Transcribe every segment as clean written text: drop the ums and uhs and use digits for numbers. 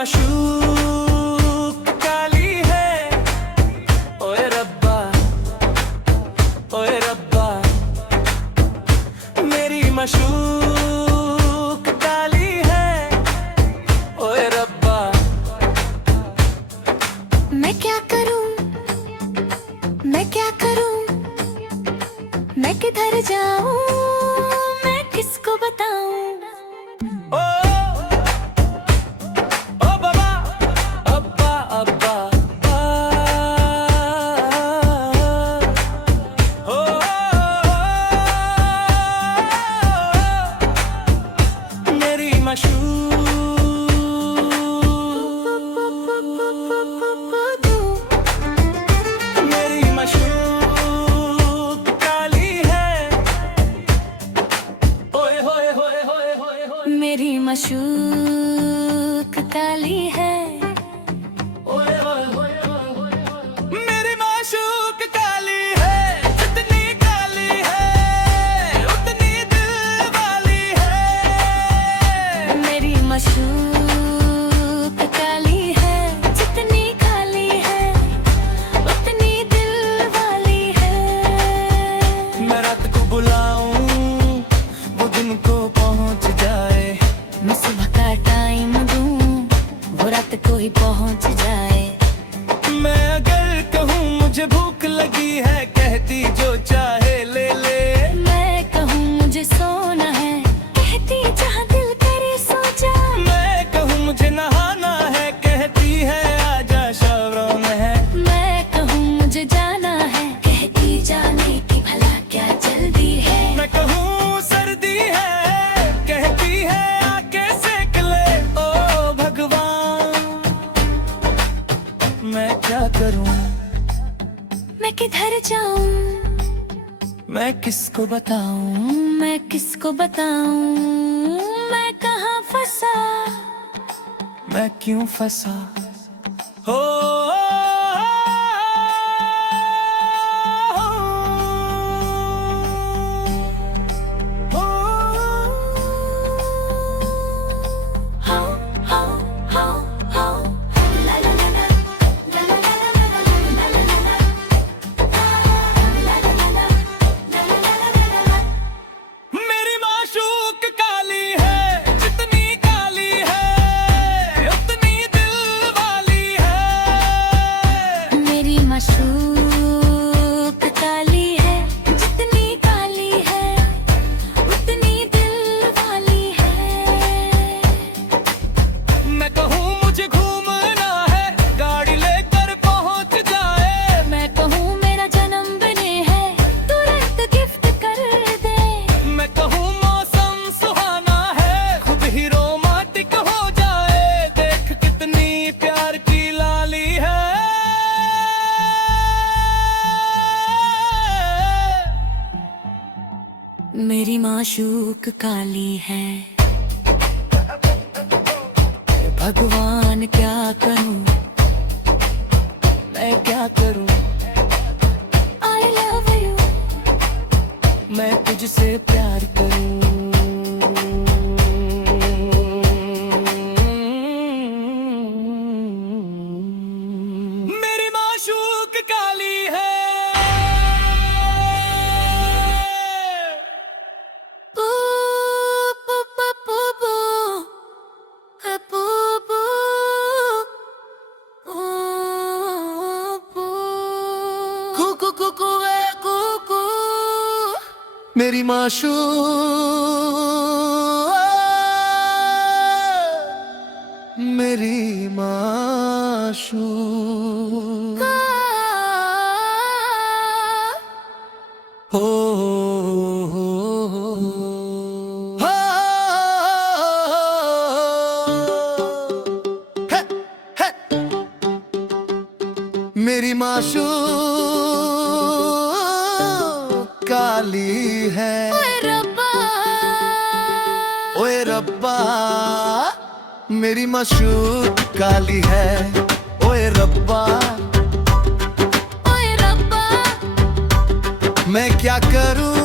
माशूक काली है। ओए रब्बा, ओए रब्बा, मेरी माशूक काली है। ओए रब्बा, मैं क्या करूं, मैं क्या करूं, मैं किधर जाऊं, मैं किसको बताऊं। ओ ओ बाबा, अब्बा अब्बा, ओ मेरी मेरी माशूक काली है। ओए होए होए होए होए होए, मेरी माशूक काली है। ओए होए होए होए होए होए, मेरी माशूक काली है। जितनी काली है उतनी दिल वाली है। मेरी माशूक काली है, जितनी काली है उतनी दिल वाली है। मैं रात को बुलाऊं वो दिन को पहुंच जाए। मैं सुबह का टाइम दूं वो रात को ही पहुंच जाए। मैं अगर कहूँ मुझे भूख लगी है, कहती जो चाहे ले ले। मैं कहूँ मुझे सोना है, कहती जहाँ दिल करे सो जा। मैं कहूँ मुझे नहाना है, कहती है आजा शावरों में है। मैं कहूँ मुझे जाना है, कहती जाने की भला क्या जल्दी है। मैं कहूँ सर्दी है, कहती है आके सेक ले। ओ भगवान, मैं क्या करूँ, मैं किधर जाऊं, मैं किसको बताऊं। मैं किसको बताऊं, मैं कहाँ फंसा। मैं क्यों फंसा हो। How, how, la la la la, la la la la la, la la la la, la la la la, la la la la. मेरी माशूक काली है, जितनी काली है उतनी दिल वाली है। मेरी माशूक काली है, जितनी काली है उतनी दिल वाली है। मैं कहूँ मुझे घूमना है, गाड़ी लेकर पहुँच जाए। मैं कहूँ मेरा जन्म बने है, तुरंत गिफ्ट कर दे। मैं कहूँ मौसम सुहाना है, खुद ही रोमांटिक हो जाए। देख कितनी प्यार की लाली है। मेरी माशूक काली है। भगवान क्या करूं, मैं क्या करूं। I love you, मैं तुझसे प्यार करूं। मेरी माशूक काली है। poo poo poo poo poo poo poo. कू कू कू कू कू, मेरी माशूक, मेरी माशूक हो। मेरी माशूक काली है। ओए रब्बा, ओए रब्बा, मेरी माशूक काली है। ओए रब्बा, ओए रब्बा, मैं क्या करूं,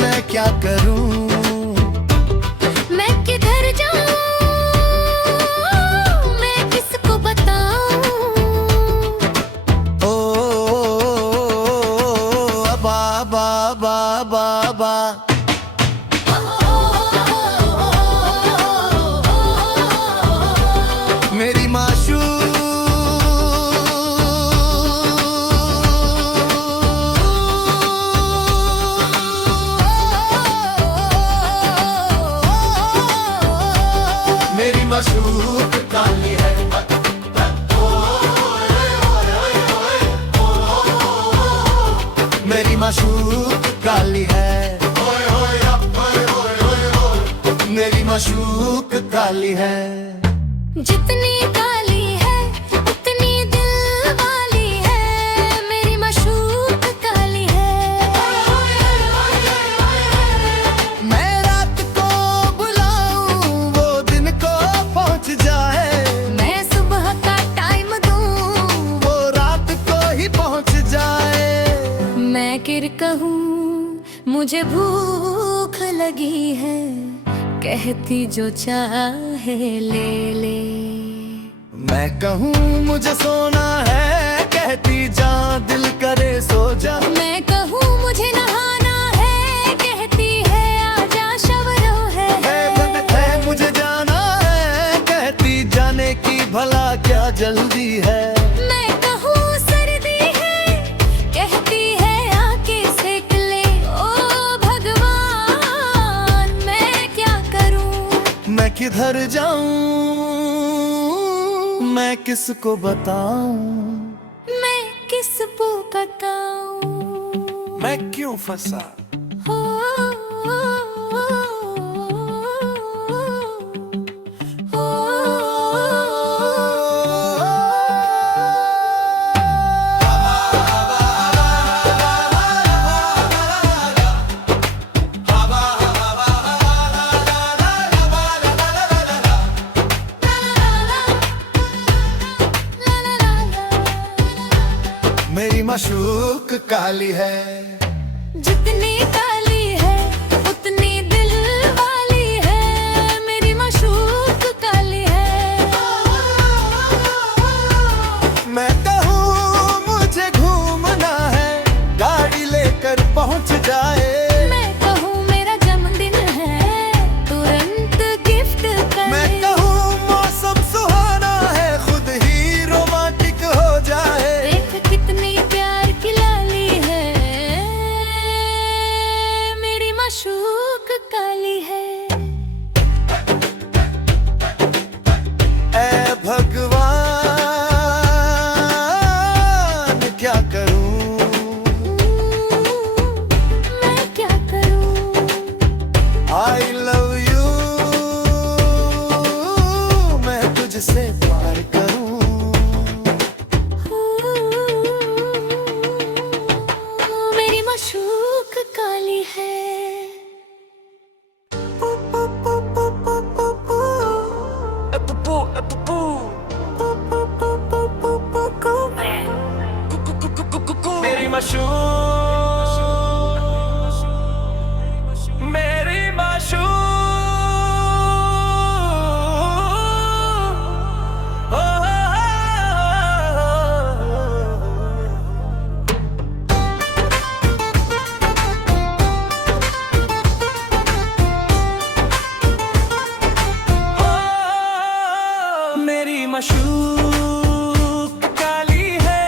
मैं क्या करूं। मैं किधर जाऊं, हवा। मेरी माशूक मेरी माशूक काली है। मेरी माशूक काली है। मेरी माशूक काली है। जितनी काली है उतनी दिल वाली है। मेरी माशूक काली है। मैं रात को बुलाऊं वो दिन को पहुंच जाए। मैं सुबह का टाइम दूं वो रात को ही पहुंच जाए। मैं किर कहूँ मुझे भूख लगी है। कहती जो चाहे ले ले। मैं कहूँ मुझे सोना है। कहती जा दिल करे सो जा। मैं कहूँ मुझे नहाना है। कहती है आजा शवरो है। मुझे जाना है। कहती जाने की भला क्या जल्दी है। मैं कहूँ सर्दी है। कहती है आके सेक ले। ओ भगवान मैं क्या करूँ। मैं किधर जाऊं मैं किसको बताऊं। मैं किसको बताऊँ। मैं क्यों फंसा। हो, हो, हो, मेरी माशूक काली है। जितनी काली है उतनी दिल वाली है। मेरी माशूक काली है। मैं कहूँ मुझे घूमना है। गाड़ी लेकर पहुंच जाए। मैं कहूँ मेरा जन्मदिन है। तुरंत गिफ्ट कर। मैं कहूँ मौसम सुहाना है। खुद ही रोमांटिक हो जाए। देख कितनी प्यार की लाली है। मेरी माशूक काली है। ऐ भगवान क्या करूं। मैं क्या करूँ। आई लव यू मैं तुझसे प्यार करूं। मेरी माशूक काली है। मेरी माशूक मेरी माशूक ओ, मेरी माशूक काली है।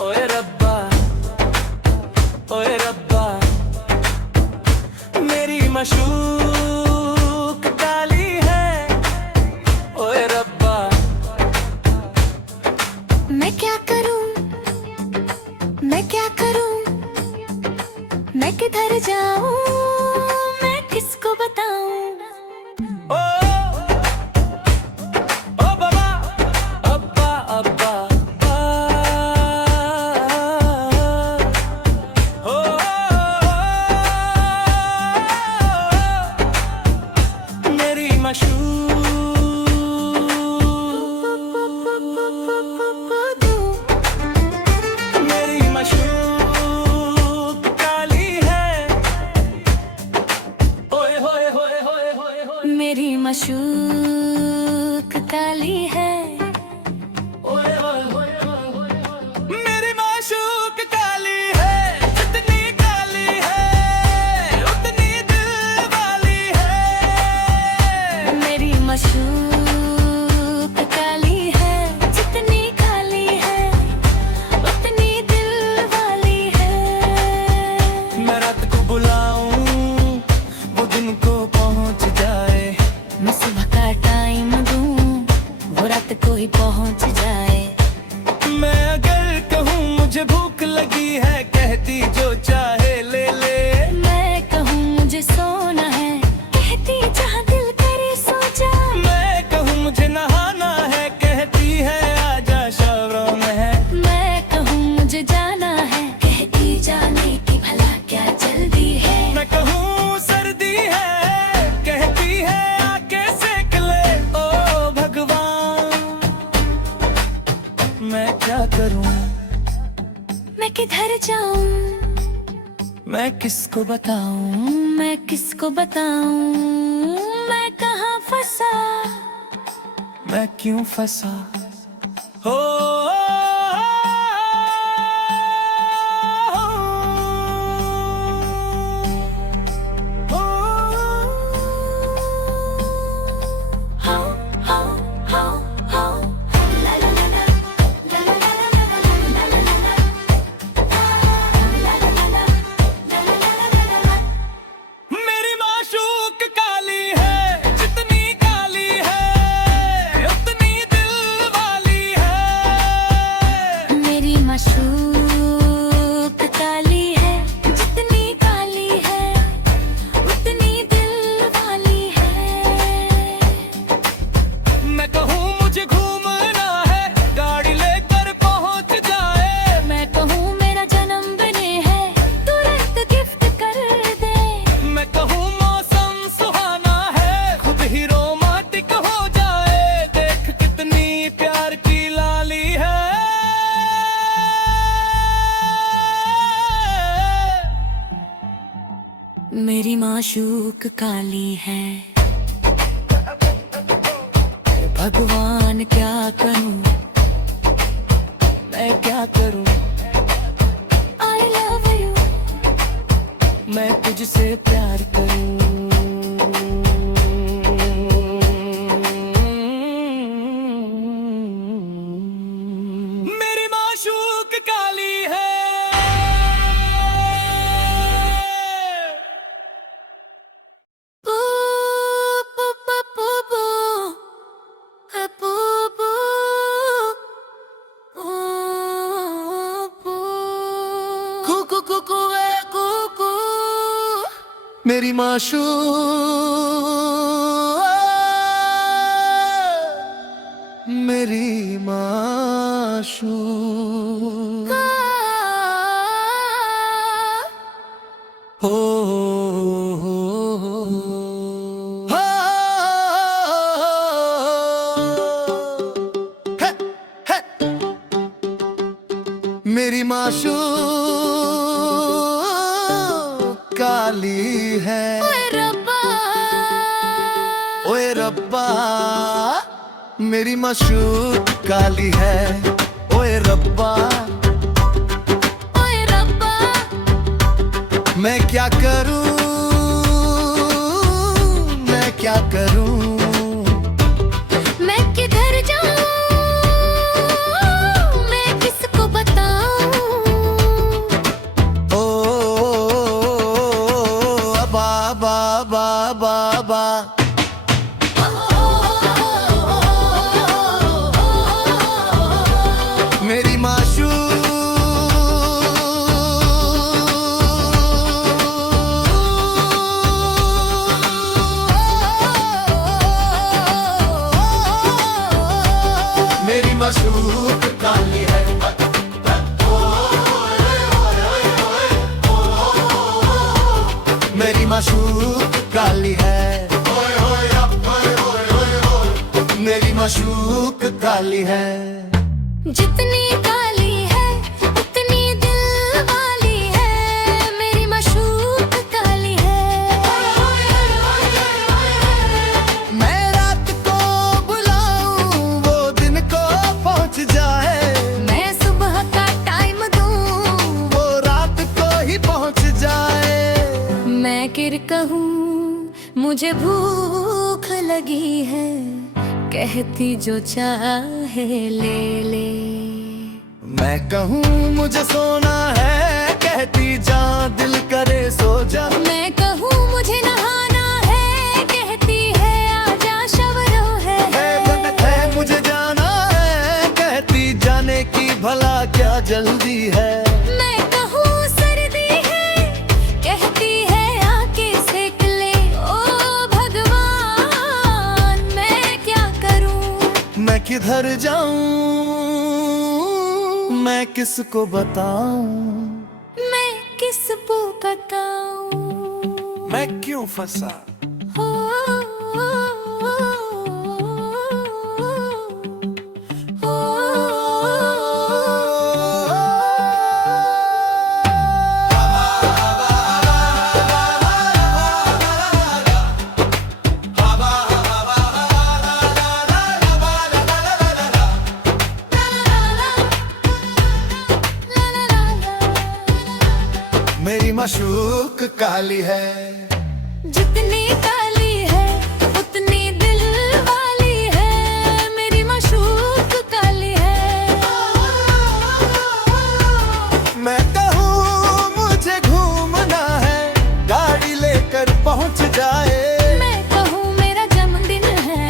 ओए रब्बा ओए रब्बा। मेरी माशूक काली है। ओए रब्बा। मैं क्या करूँ। मैं क्या करूँ। मैं किधर जाऊँ। मैं किसको बताऊँ। ओ ओ बाबा अब्बा अब्बा ओ मेरी माशूक मेरी माशूक काली है। ओए होए होए होए होए होए। मेरी माशूक काली है। मेरी माशूक काली है। कितनी काली है। मैं किसको बताऊं, मैं किसको बताऊं, मैं कहाँ फंसा, मैं क्यों फंसा हो। हो हो हो हो ला ला ला ला ला ला ला ला ला ला ला ला ला ला ला। मेरी माशूक काली है, जितनी काली है उतनी दिल वाली है। मेरी माशूक काली है, जितनी काली है उतनी दिल वाली है। मैं कहूँ मुझे घूमना है, गाड़ी लेकर पहुँच जाए। मैं कहूँ मेरा जन्म बने है, तुरंत गिफ्ट कर दे। मैं कहूँ मौसम सुहाना है, खुद ही रोमांटिक हो जाए। देख कितनी प्यार की लाली है। मेरी माशूक काली है। भगवान क्या करूं, मैं क्या करूं। I love you। मैं तुझसे प्यार करूं। मेरी माशूक काली है। पू पू पू पू पू पू पू पू कू कू कू वे कू कू। मेरी माशूक, मेरी माशूक हो हे, हे। मेरी माशूक काली है। ओए रब्बा, ओए रब्बा, मेरी माशूक काली है। ओए रब्बा, ओए रब्बा, मैं क्या करूं, मैं क्या करूं। मैं किधर जाऊं, मैं किसको बताऊं। ओ अबा बा बा बा बा। मेरी माशूक काली है। मेरी माशूक काली है। मेरी माशूक काली है। जितनी काली है उतनी दिल वाली है। मेरी माशूक काली है। मैं रात को बुलाऊं, वो दिन को पहुंच जाए। मैं सुबह का टाइम दूं, वो रात को ही पहुंच जाए। मैं किर कहूँ मुझे भूख लगी है, कहती जो चाहे ले ले। मैं कहूँ मुझे सोना है, कहती जा दिल करे सो जा। मैं कहूँ मुझे नहाना है, कहती है आजा शवरो है। मुझे जाना है, कहती जाने की भला क्या जल्दी है। मैं कहूँ सर्दी है, कहती है आके सेक ले। ओ भगवान मैं क्या करूँ। मैं किधर जाऊं, मैं किसको बताऊं। मैं किसको बताऊँ। मैं क्यों फंसा हो माशूक काली है। जितनी काली है उतनी दिल वाली है, मेरी माशूक काली है। मैं कहूँ मुझे घूमना है, गाड़ी लेकर पहुँच जाए। मैं कहूँ मेरा जन्मदिन है,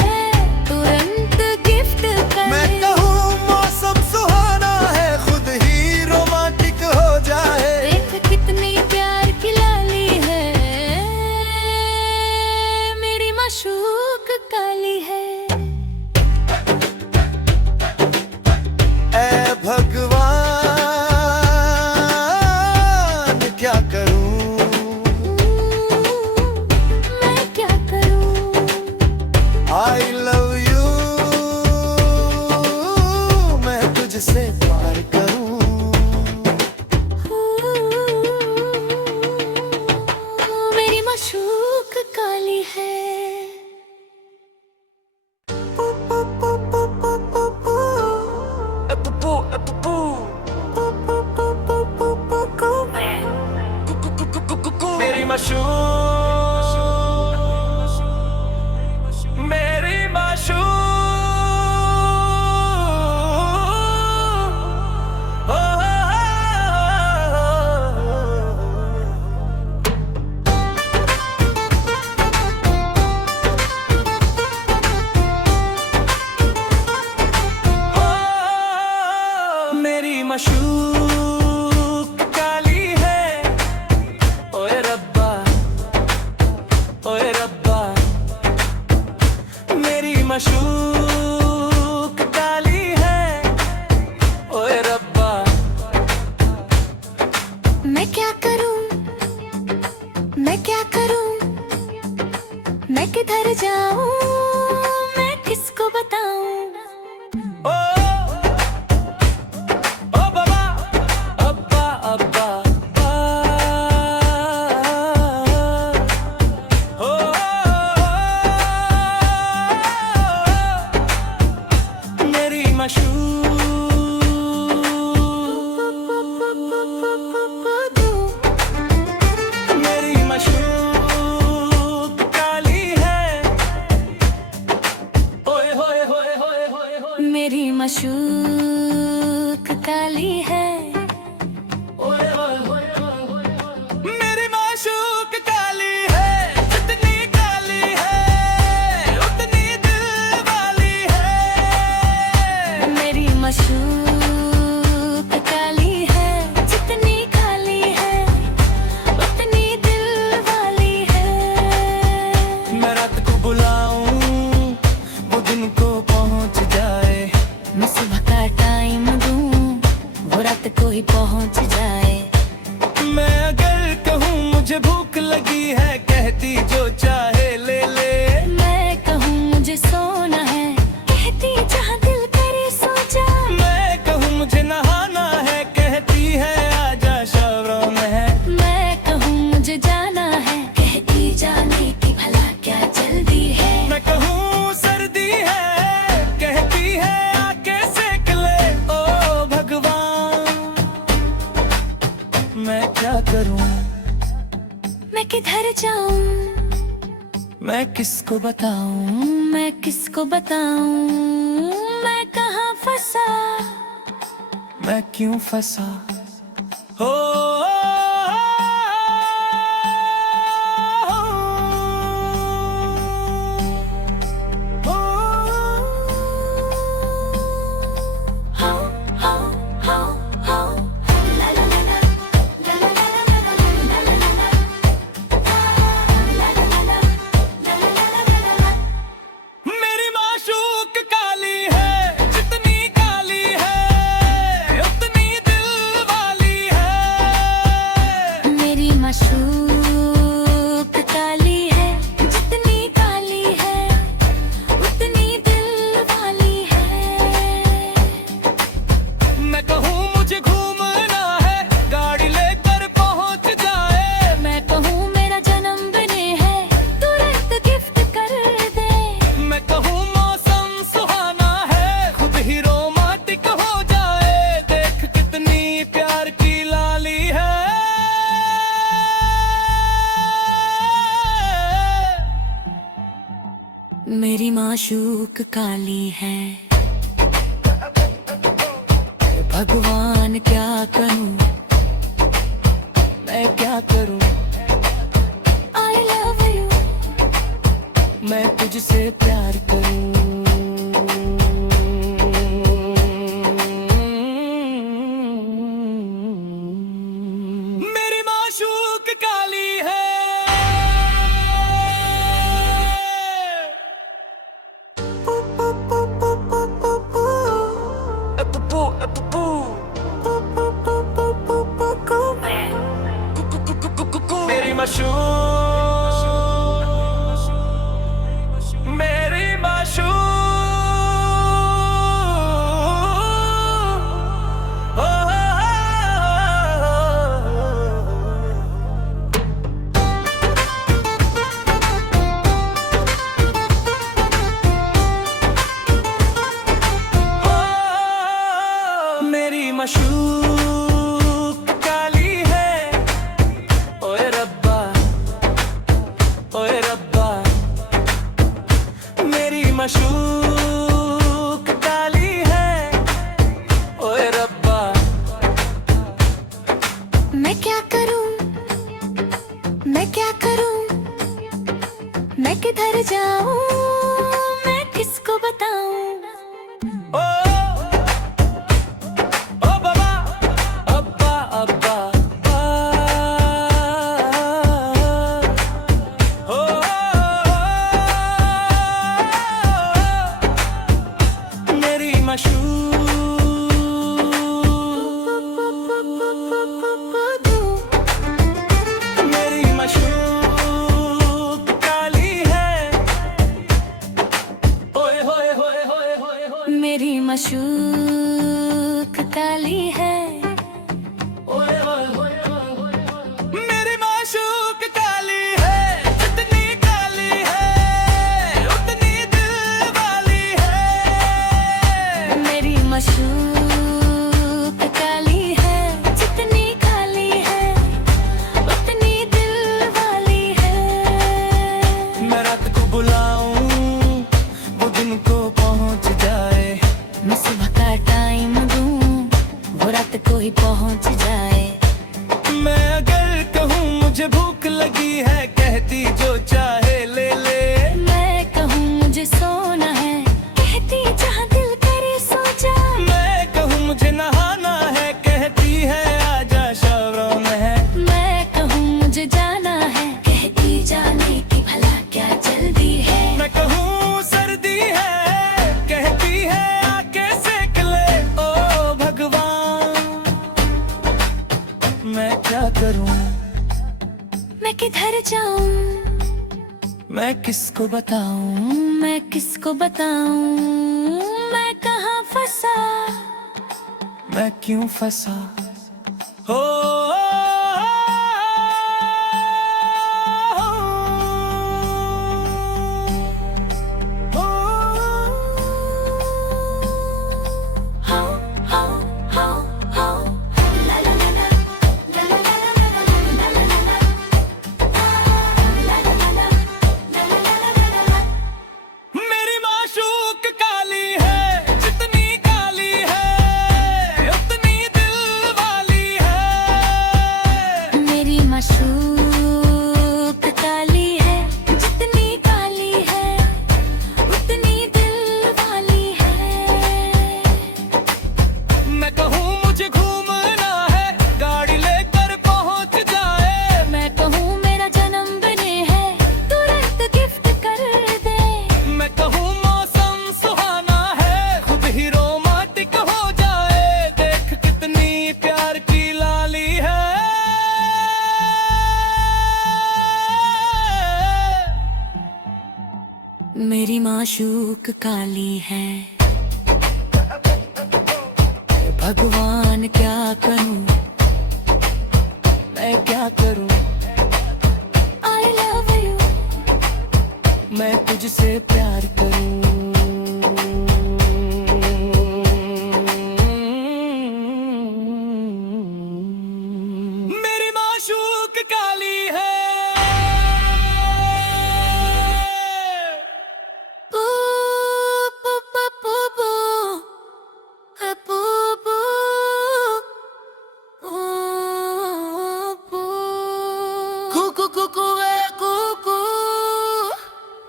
तुरंत गिफ्ट करे। मैं कहूँ मौसम सुहाना है, खुद ही रोमांटिक हो जाए। देख कितनी प्यार की लाली है, मेरी माशूक काली है। ऐ भगवान क्या करूं, मैं क्या करूं। I love you, मैं तुझसे प्यार करूं। मेरी माशूक काली है। मेरी माशूक, मेरी माशूक, ओ, मेरी माशूक काली है। ओए रब्बा, ओए रब्बा, मेरी माशूक काली है। ओए रब्बा, मैं क्या करूं, मैं क्या करूं, मैं किधर जाऊं, मैं किसको बताऊं। ओ ओ बाबा, अब्बा अब्बा, ओ मेरी माशूक, मेरी माशूक काली है। ओए होए होए होए होए होए, मेरी माशूक काली है। ओए होए होए होए होए होए। मेरी माशूक काली है, जितनी काली है उतनी दिल वाली है। मेरी माशूक काली है, जितनी काली है उतनी दिल वाली है। मैं रात को बुलाऊं, वो दिन को पहुंच जाए। मैं सुबह का टाइम दूं, वो रात को ही पहुंच जाए। मैं अगर कहूँ मुझे भूख लगी है, कहती जो चाहे ले ले। मैं कहूँ मुझे सोना है, कहती जहाँ दिल करे सो जा। मैं कहूँ मुझे नहाना है, कहती है आजा शावरों में है। मैं कहूँ मुझे जाना है, कहती जाने की भला क्या जल्दी है। मैं कहूँ सर्दी है, कहती है आके सेक ले। ओ भगवान, मैं क्या करूं, मैं किधर जाऊं, मैं किसको बताऊं। मैं किसको बताऊं। मैं कहाँ फंसा, मैं क्यों फंसा हो। मेरी माशूक काली है, जितनी काली है उतनी दिल वाली है। मेरी माशूक काली है, भगवान क्या करूं, मैं क्या करूं, I love you, मैं तुझसे प्यार करूं। मेरी माशूक काली है। मेरी माशूक, मेरी माशूक, ओ, मेरी माशूक काली है। ओए रब्बा, ओए रब्बा, मेरी माशूक काली है। ओए रब्बा, मैं क्या करूं, मैं क्या करूं, मैं किधर जाऊं, मैं किसको बताऊं, ओ, ओ बाबा, अब्बा, अब्बा, ओ, मेरी माशूक, मेरी माशूक काली है। ओए होए होए होए होए होए, मेरी माशूक काली है, ओए होए होए होए होए, मेरी माशूक काली है। जितनी काली है उतनी दिल वाली है। मेरी माशूक काली है, जितनी काली है उतनी दिल वाली है। मैं रात को बुलाऊं वो दिन को पहुंच जाए। मैं सुबह का टाइम दूं, वो रात को ही पहुंच जाए। मैं अगर कहूँ मुझे भूख लगी है, कहती जो चाहे ले ले। मैं कहूँ मुझे सोना है, कहती जहाँ दिल करे सो जा। मैं कहूँ मुझे नहाना है, कहती है आजा शवरों में है। मैं कहूँ मुझे जाना है, कहती जाने की भला क्या जल्दी है। मैं कहूँ सर्दी है, कहती है आके सेक ले। ओ भगवान, मैं क्या करूँ, मैं किधर जाऊं, मैं किसको बताऊं, मैं किसको बताऊं, मैं कहाँ फंसा, मैं क्यों फंसा। हो हो हो हो हो, ला ला ला ला, ला ला ला ला, ला ला ला ला, ला ला ला ला, ला ला ला ला। मेरी माशूक काली है। जितनी काली है उतनी दिल वाली है। मेरी माशूक काली है, जितनी काली है उतनी दिल वाली है। मैं कहूँ मुझे घूमना है, गाड़ी लेकर पहुंच जाए। मैं कहूँ मेरा जन्मदिन है, तुरंत गिफ्ट कर दे। मैं कहूँ मौसम सुहाना है, खुद ही रोमांटिक हो जाए। देख कितनी प्यार की लाली है। मेरी माशूक काली है, भगवान क्या करूं, मैं क्या करूं, I love you, मैं तुझसे प्यार करूं। मेरी माशूक काली है।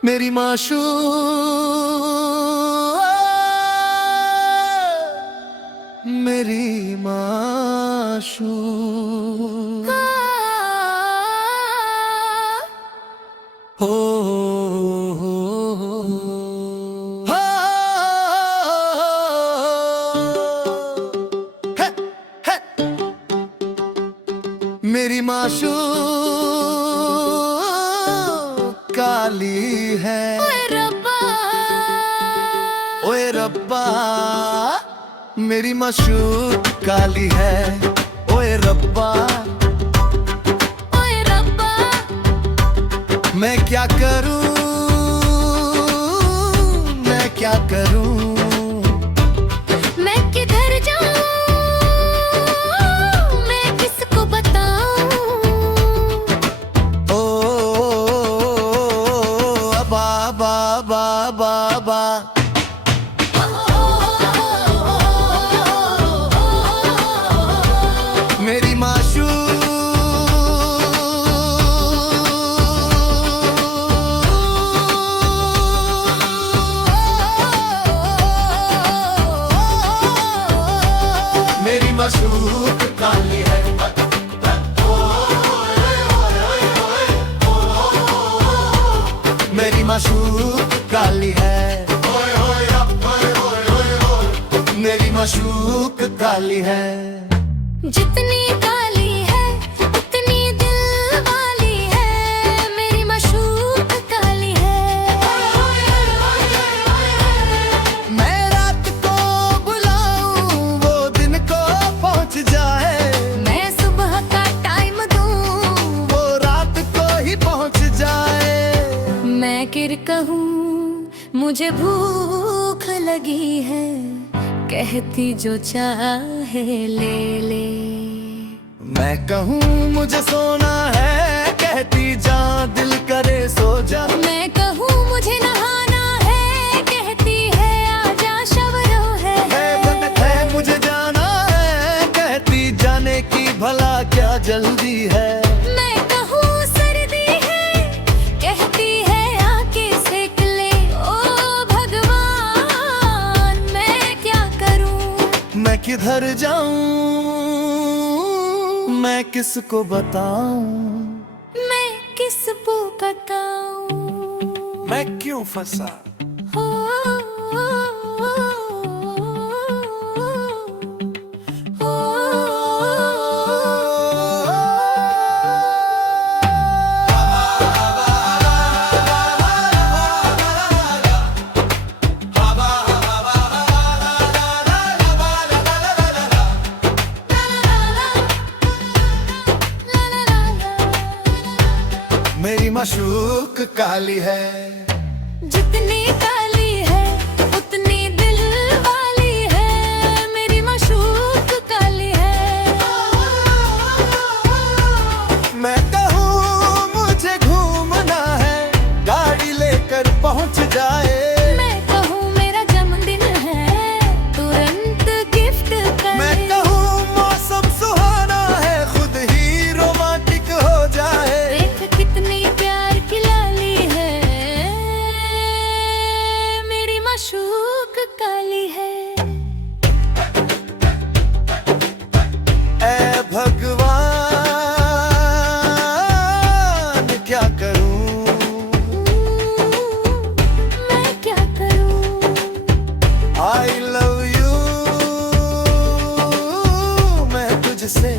मेरी माशूक, मेरी माशूक। हो मेरी माशूक काली है। ओए रब्बा, ओए रब्बा, मेरी माशूक काली है। ओए रब्बा, ओए रब्बा, मैं क्या करूं, मैं क्या करूं। मैं किधर जाऊं, मैं किसको बताऊं। ओ बा बा बा बा बा। मेरी माशूक काली है। मेरी माशूक काली है। मेरी माशूक काली है। जितनी काली है उतनी दिल वाली है। मेरी माशूक काली है। मैं रात को बुलाऊं वो दिन को पहुंच जाए। मैं सुबह का टाइम दूं वो रात को ही पहुंच जाए। मैं किर कहूँ मुझे भूख लगी है। कहती जो चाहे ले ले। मैं कहूँ मुझे सोना है। कहती जा दिल करे सो जा। मैं कहूँ मुझे नहाना है। कहती है आजा शवरो है। मुझे जाना है। कहती जाने की भला क्या जल्दी है। मैं कहूँ सर्दी है। कहती है आके सेक ले। ओ भगवान मैं क्या करूँ। मैं किधर जाऊं, मैं किसको बताऊं। मैं किसको बताऊँ। मैं क्यों फंसा। हो, हो, हो, मेरी माशूक काली है। जितनी काली है उतनी दिल वाली है। मेरी माशूक काली है। मैं कहूँ मुझे घूमना है। गाड़ी लेकर पहुंच जाए। मैं कहूँ मेरा जन्मदिन है। तुरंत गिफ्ट कर। मैं कहूँ मौसम सुहाना है। खुद ही रोमांटिक हो जाए। देख कितनी प्यार की लाली है। मेरी माशूक काली है। ऐ भगवान क्या करूं। मैं क्या करूं। I love you, मैं तुझसे